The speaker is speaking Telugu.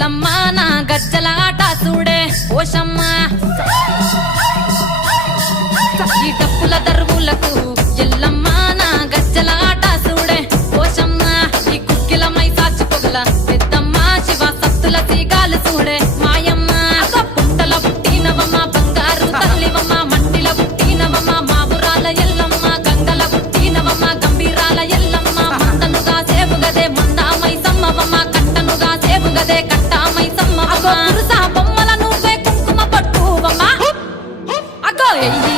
ఎల్లమ్మ నా గజ్జల ఆట చూడే ఓషమ్మ ఈ డప్పుల దరువులకు ఎల్లమ్మ నా గజ్జల ఆట చూడే ఓషమ్మ ఈ కుక్కిల మై సాచి పొగల పెద్దమ్మ శివ సత్తుల తీగాలు చూడే